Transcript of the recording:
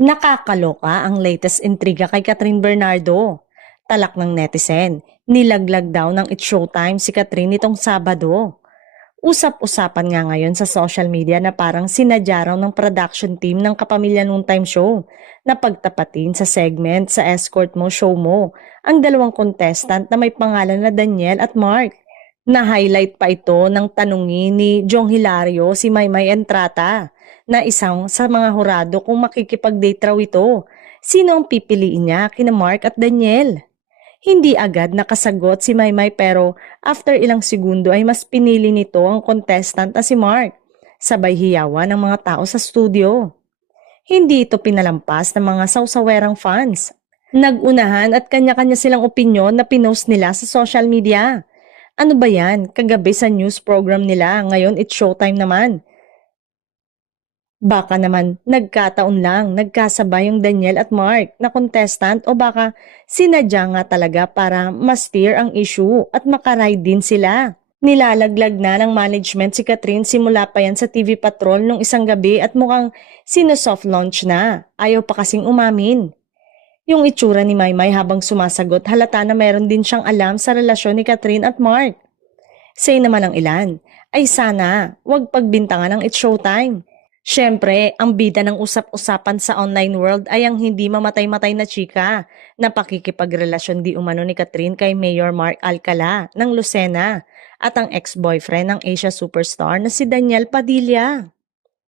Nakakaloka ang latest intriga kay Catherine Bernardo. Talak ng netizen, nilaglag daw ng It's Showtime si Catherine nitong Sabado. Usap-usapan nga ngayon sa social media na parang sinadya raw ng production team ng Kapamilya Noontime Show na pagtapatin sa segment sa Escort Mo Show Mo ang dalawang contestant na may pangalan na Daniel at Mark. Na-highlight pa ito ng tanungin ni Jong Hilario si Maymay Entrata na isang sa mga hurado kung makikipag-date raw ito. Sino ang pipiliin niya kina Mark at Daniel? Hindi agad nakasagot si Maymay pero after ilang segundo ay mas pinili nito ang contestant na si Mark. Sabay hiyawan ng mga tao sa studio. Hindi ito pinalampas ng mga sawsawerang fans. Nagunahan at kanya-kanya silang opinyon na pinost nila sa social media. Ano ba yan? Kagabi sa news program nila, ngayon it's showtime naman. Baka naman nagkataon lang, nagkasabay yung Daniel at Mark na contestant o baka sinadya nga talaga para ma-steer ang issue at makaride din sila. Nilalaglag na ng management si Catherine simula pa yan sa TV Patrol nung isang gabi at mukhang sino-soft launch na. Ayaw pa kasing umamin. Yung itsura ni Maymay habang sumasagot halata na meron din siyang alam sa relasyon ni Catherine at Mark. Say naman ng ilan, ay sana wag pagbintangan ng It's Showtime. Siyempre, ang bida ng usap-usapan sa online world ay ang hindi mamatay-matay na chika na pakikipagrelasyon di umano ni Catherine kay Mayor Mark Alcala ng Lucena at ang ex-boyfriend ng Asia superstar na si Daniel Padilla.